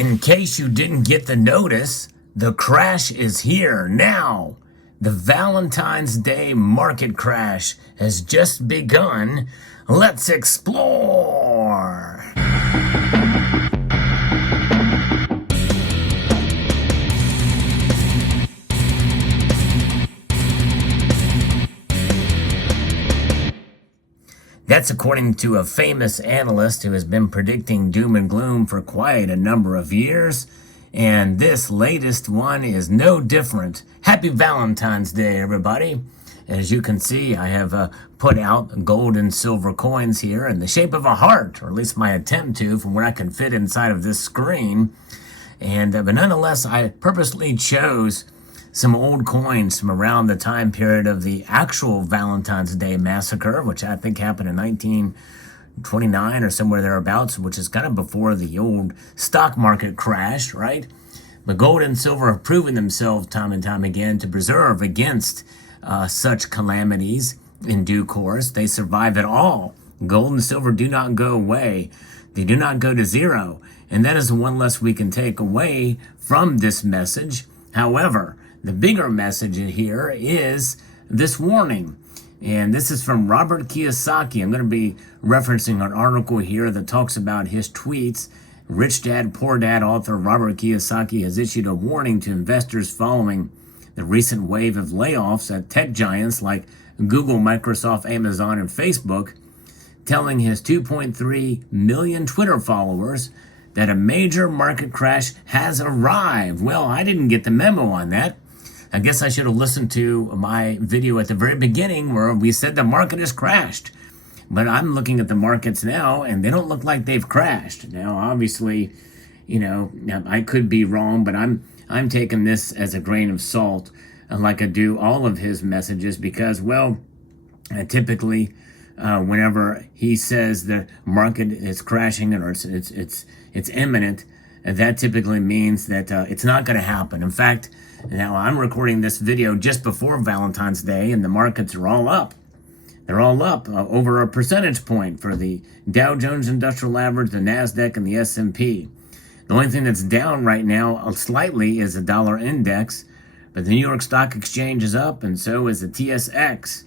In case you didn't get the notice, the crash is here now. The Valentine's Day market crash has just begun. Let's explore. That's according to a famous analyst who has been predicting doom and gloom for quite a number of years. And this latest one is no different. Happy Valentine's Day, everybody. As you can see, I have put out gold and silver coins here in the shape of a heart, or at least my attempt to, from where I can fit inside of this screen. And but nonetheless, I purposely chose some old coins from around the time period of the actual Valentine's Day massacre, which I think happened in 1929 or somewhere thereabouts, which is kind of before the old stock market crash, right? But gold and silver have proven themselves time and time again to preserve against such calamities in due course. They survive it all. Gold and silver do not go away. They do not go to zero. And that is one less we can take away from this message. However, the bigger message here is this warning. And this is from Robert Kiyosaki. I'm going to be referencing an article here that talks about his tweets. Rich Dad, Poor Dad author Robert Kiyosaki has issued a warning to investors following the recent wave of layoffs at tech giants like Google, Microsoft, Amazon, and Facebook, telling his 2.3 million Twitter followers that a major market crash has arrived. Well, I didn't get the memo on that. I guess I should have listened to my video at the very beginning where we said the market has crashed. But I'm looking at the markets now, and they don't look like they've crashed. Now, obviously, I could be wrong, but I'm taking this as a grain of salt, like I do all of his messages, because, typically, whenever he says the market is crashing or it's imminent, that typically means that it's not going to happen. In fact, now I'm recording this video just before Valentine's Day, and the markets are all up. They're all up over a percentage point for the Dow Jones Industrial Average, the NASDAQ, and the S&P. The only thing that's down right now slightly is the dollar index, but the New York Stock Exchange is up, and so is the TSX.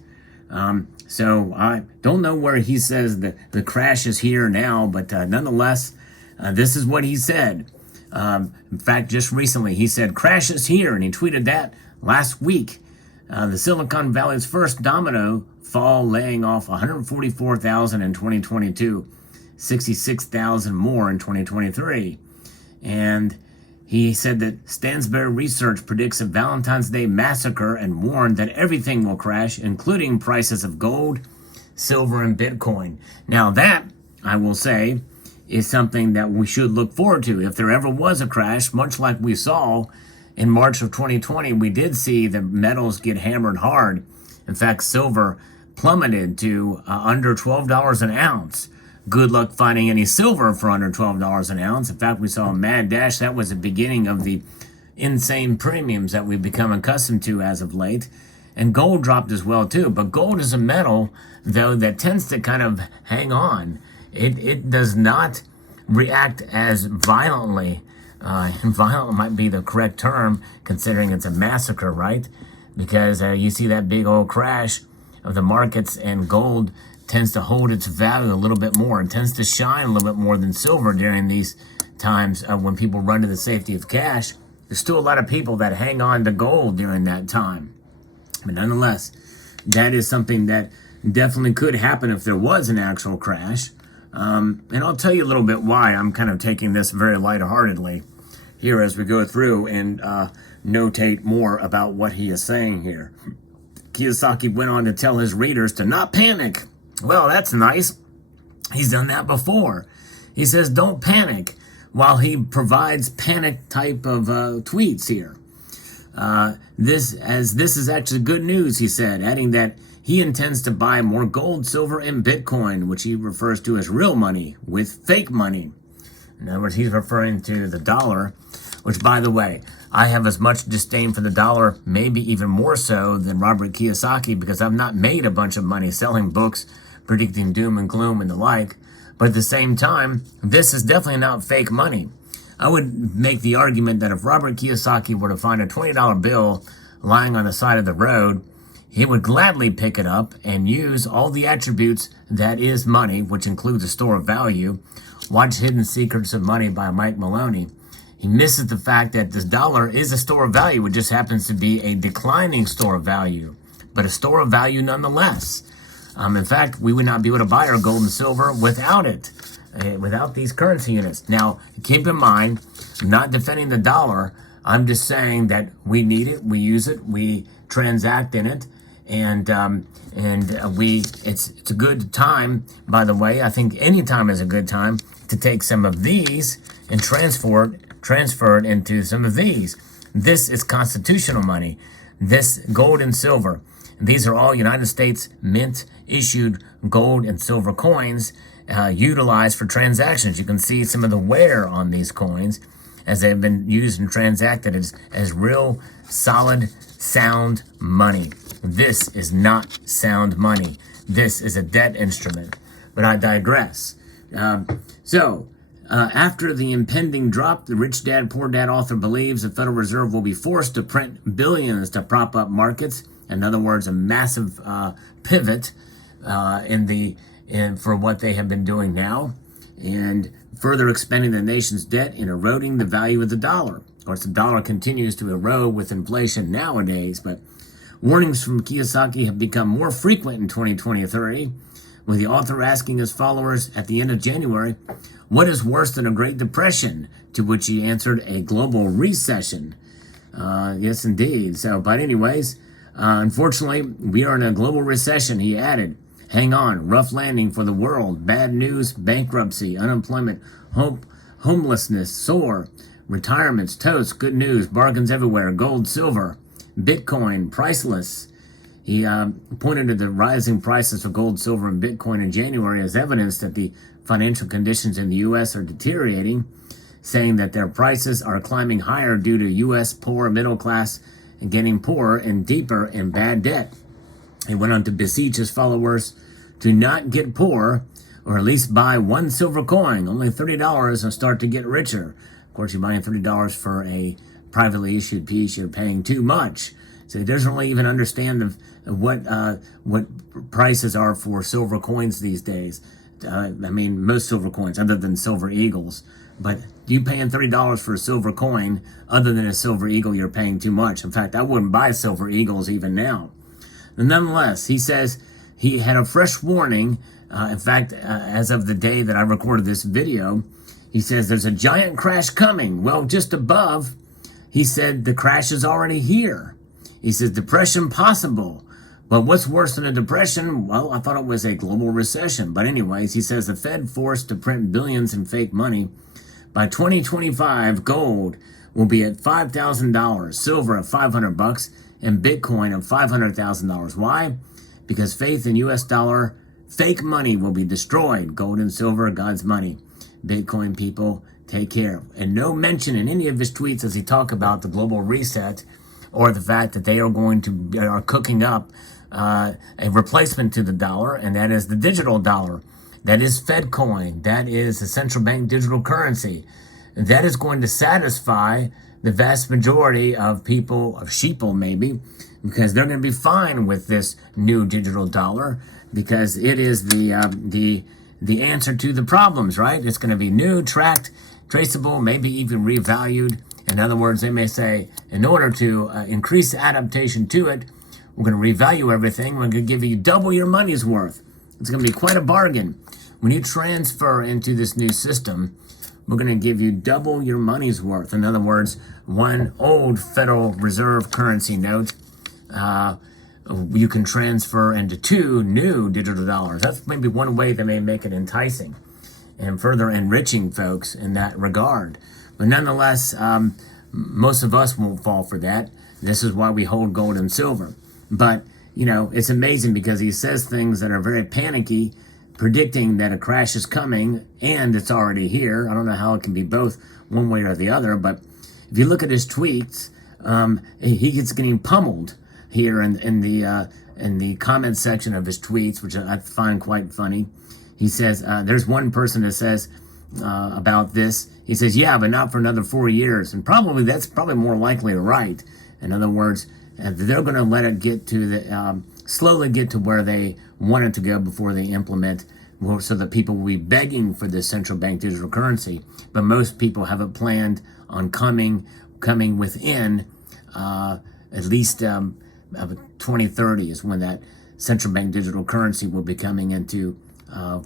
So I don't know where he says the crash is here now, but nonetheless, this is what he said. In fact, just recently, he said, crash is here, and he tweeted that last week. The Silicon Valley's first domino fall, laying off 144,000 in 2022, 66,000 more in 2023. And he said that Stansberry Research predicts a Valentine's Day massacre and warned that everything will crash, including prices of gold, silver, and Bitcoin. Now that, I will say, is something that we should look forward to. If there ever was a crash, much like we saw in March of 2020, we did see the metals get hammered hard. In fact, silver plummeted to under $12 an ounce. Good luck finding any silver for under $12 an ounce. In fact, we saw a mad dash. That was the beginning of the insane premiums that we've become accustomed to as of late. And gold dropped as well, too. But gold is a metal, though, that tends to kind of hang on. It does not react as violently. Violent might be the correct term, considering it's a massacre, right? Because you see that big old crash of the markets, and gold tends to hold its value a little bit more. It tends to shine a little bit more than silver during these times when people run to the safety of cash. There's still a lot of people that hang on to gold during that time. But nonetheless, that is something that definitely could happen if there was an actual crash. And I'll tell you a little bit why I'm kind of taking this very lightheartedly here as we go through and notate more about what he is saying here. Kiyosaki went on to tell his readers to not panic. Well, that's nice. He's done that before. He says, don't panic, while he provides panic type of tweets here. This is actually good news, he said, adding that he intends to buy more gold, silver, and Bitcoin, which he refers to as real money, with fake money. In other words, he's referring to the dollar, which, by the way, I have as much disdain for the dollar, maybe even more so than Robert Kiyosaki, because I've not made a bunch of money selling books predicting doom and gloom and the like. But at the same time, this is definitely not fake money. I would make the argument that if Robert Kiyosaki were to find a $20 bill lying on the side of the road, he would gladly pick it up and use all the attributes that is money, which includes a store of value. Watch Hidden Secrets of Money by Mike Maloney. He misses the fact that this dollar is a store of value. It just happens to be a declining store of value, but a store of value nonetheless. In fact, we would not be able to buy our gold and silver without it, without these currency units. Now, keep in mind, I'm not defending the dollar. I'm just saying that we need it, we use it, we transact in it, and it's a good time, by the way. I think any time is a good time to take some of these and transfer it into some of these. This is constitutional money. This gold and silver. These are all United States Mint issued gold and silver coins utilized for transactions. You can see some of the wear on these coins as they've been used and transacted as real solid, sound money. This is not sound money. This is a debt instrument. But I digress. After the impending drop, the Rich Dad, Poor Dad author believes the Federal Reserve will be forced to print billions to prop up markets. In other words, a massive pivot for what they have been doing now, and further expanding the nation's debt and eroding the value of the dollar. Of course, the dollar continues to erode with inflation nowadays, but warnings from Kiyosaki have become more frequent in 2023, with the author asking his followers at the end of January, what is worse than a Great Depression? To which he answered, a global recession. Yes, indeed. But anyways, unfortunately, we are in a global recession, he added. Hang on, rough landing for the world, bad news, bankruptcy, unemployment, homelessness, soar, retirements, toast, good news, bargains everywhere, gold, silver, Bitcoin, priceless. He pointed to the rising prices for gold, silver, and Bitcoin in January as evidence that the financial conditions in the U.S. are deteriorating, saying that their prices are climbing higher due to U.S. poor middle class and getting poorer and deeper in bad debt. He went on to beseech his followers to not get poor, or at least buy one silver coin, only $30, and start to get richer. Of course, you're buying $30 for a privately issued piece, you're paying too much. So he doesn't really even understand what prices are for silver coins these days. Most silver coins, other than silver eagles. But you paying $30 for a silver coin, other than a silver eagle, you're paying too much. In fact, I wouldn't buy silver eagles even now. But nonetheless, he says he had a fresh warning. In fact, as of the day that I recorded this video, he says there's a giant crash coming. Well, just above, he said the crash is already here. He says depression possible. But what's worse than a depression? Well, I thought it was a global recession. But anyways, he says the Fed forced to print billions in fake money. By 2025, gold will be at $5,000, silver at $500, and Bitcoin at $500,000. Why? Because faith in U.S. dollar, fake money will be destroyed. Gold and silver, God's money. Bitcoin people, take care. And no mention in any of his tweets does he talk about the global reset or the fact that they are cooking up a replacement to the dollar, and that is the digital dollar. That is FedCoin. That is the central bank digital currency. That is going to satisfy the vast majority of people, of sheeple maybe, because they're going to be fine with this new digital dollar because it is the answer to the problems, right? It's going to be new, tracked, traceable, maybe even revalued. In other words, they may say, in order to increase adaptation to it, we're going to revalue everything. We're going to give you double your money's worth. It's going to be quite a bargain. When you transfer into this new system, we're going to give you double your money's worth. In other words, one old Federal Reserve currency note, you can transfer into two new digital dollars. That's maybe one way that may make it enticing and further enriching folks in that regard. But nonetheless, most of us won't fall for that. This is why we hold gold and silver. But, it's amazing because he says things that are very panicky, predicting that a crash is coming and it's already here. I don't know how it can be both one way or the other, but if you look at his tweets, he gets getting pummeled here in the comment section of his tweets, which I find quite funny. He says, there's one person that says, about this. He says, yeah, but not for another 4 years. And that's probably more likely right. In other words, they're going to let it get to slowly get to where they want it to go before they implement, so that people will be begging for this central bank digital currency. But most people have it planned on coming within at least 2030 is when that central bank digital currency will be coming into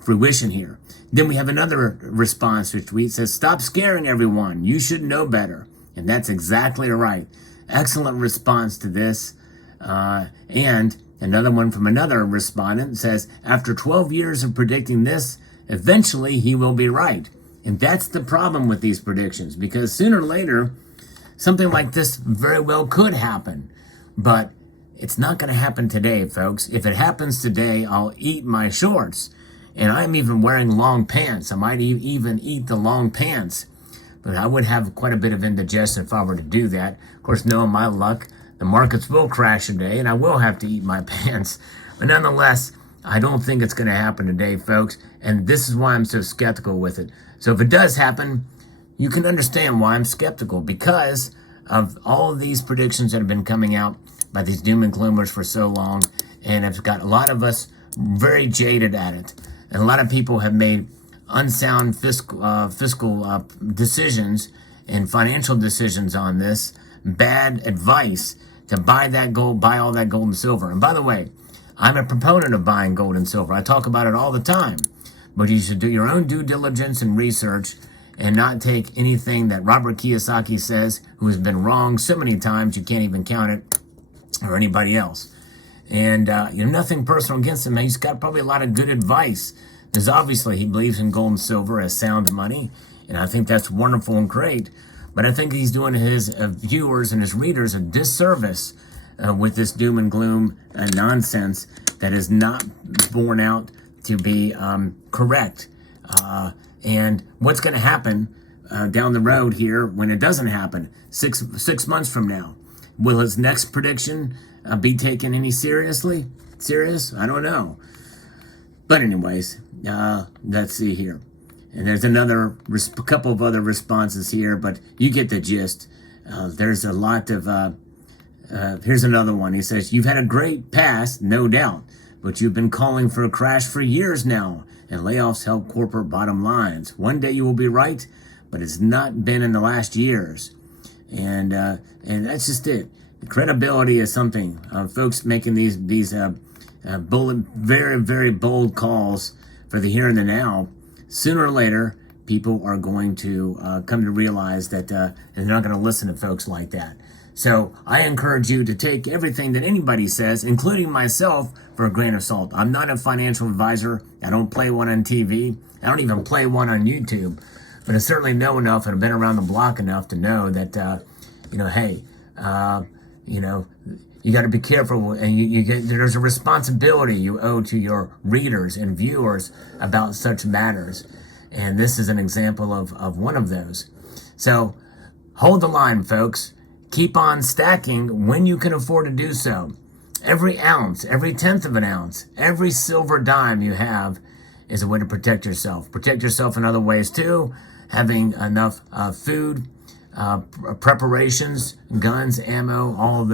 fruition here. Then we have another response to tweet says, stop scaring everyone. You should know better. And that's exactly right. Excellent response to this. And another one from another respondent says, after 12 years of predicting this, eventually he will be right. And that's the problem with these predictions, because sooner or later, something like this very well could happen. But it's not going to happen today, folks. If it happens today, I'll eat my shorts. And I'm even wearing long pants. I might even eat the long pants. But I would have quite a bit of indigestion if I were to do that. Of course, knowing my luck, the markets will crash today, and I will have to eat my pants. But nonetheless, I don't think it's going to happen today, folks. And this is why I'm so skeptical with it. So if it does happen, you can understand why I'm skeptical, because of all of these predictions that have been coming out by these doom and gloomers for so long. And it's got a lot of us very jaded at it. And a lot of people have made unsound fiscal decisions and financial decisions on this. Bad advice to buy that gold, buy all that gold and silver. And by the way, I'm a proponent of buying gold and silver. I talk about it all the time. But you should do your own due diligence and research and not take anything that Robert Kiyosaki says, who has been wrong so many times you can't even count it, or anybody else. And nothing personal against him. He's got probably a lot of good advice. Because obviously he believes in gold and silver as sound money. And I think that's wonderful and great. But I think he's doing his viewers and his readers a disservice with this doom and gloom nonsense that is not borne out to be correct. And what's going to happen down the road here when it doesn't happen 6 months from now? Will his next prediction be taken any serious? I don't know. But anyways, let's see here. And there's a couple of other responses here, but you get the gist. There's a lot of, here's another one. He says, you've had a great past, no doubt, but you've been calling for a crash for years now, and layoffs help corporate bottom lines. One day you will be right, but it's not been in the last years. And that's just it. Credibility is something. Folks making these very, very bold calls for the here and the now, sooner or later, people are going to come to realize that they're not going to listen to folks like that. So I encourage you to take everything that anybody says, including myself, for a grain of salt. I'm not a financial advisor. I don't play one on TV. I don't even play one on YouTube. But I certainly know enough and have been around the block enough to know that, you got to be careful, and there's a responsibility you owe to your readers and viewers about such matters. And this is an example of one of those. So hold the line, folks. Keep on stacking when you can afford to do so. Every ounce, every tenth of an ounce, every silver dime you have is a way to protect yourself. Protect yourself in other ways too. Having enough food, preparations, guns, ammo, all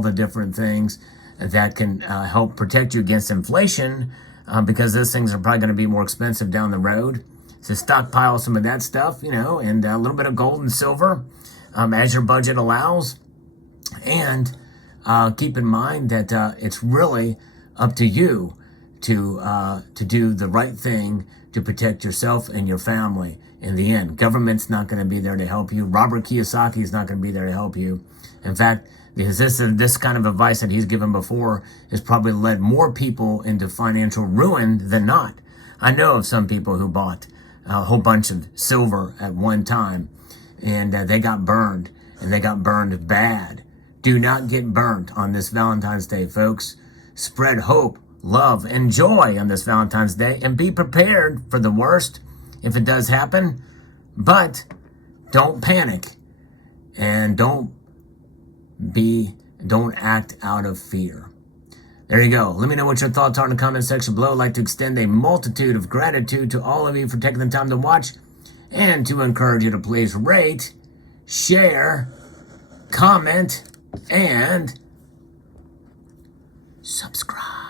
the different things that can help protect you against inflation, because those things are probably going to be more expensive down the road. So stockpile some of that stuff, and a little bit of gold and silver as your budget allows. And keep in mind that it's really up to you to do the right thing to protect yourself and your family. In the end, government's not going to be there to help you. Robert Kiyosaki is not going to be there to help you. In fact, this kind of advice that he's given before has probably led more people into financial ruin than not. I know of some people who bought a whole bunch of silver at one time, and they got burned, and they got burned bad. Do not get burnt on this Valentine's Day, folks. Spread hope, love, and joy on this Valentine's Day, and be prepared for the worst if it does happen. But don't panic, and don't act out of fear. There you go. Let me know what your thoughts are in the comment section below. I'd like to extend a multitude of gratitude to all of you for taking the time to watch. and to encourage you to please rate, share, comment, and subscribe.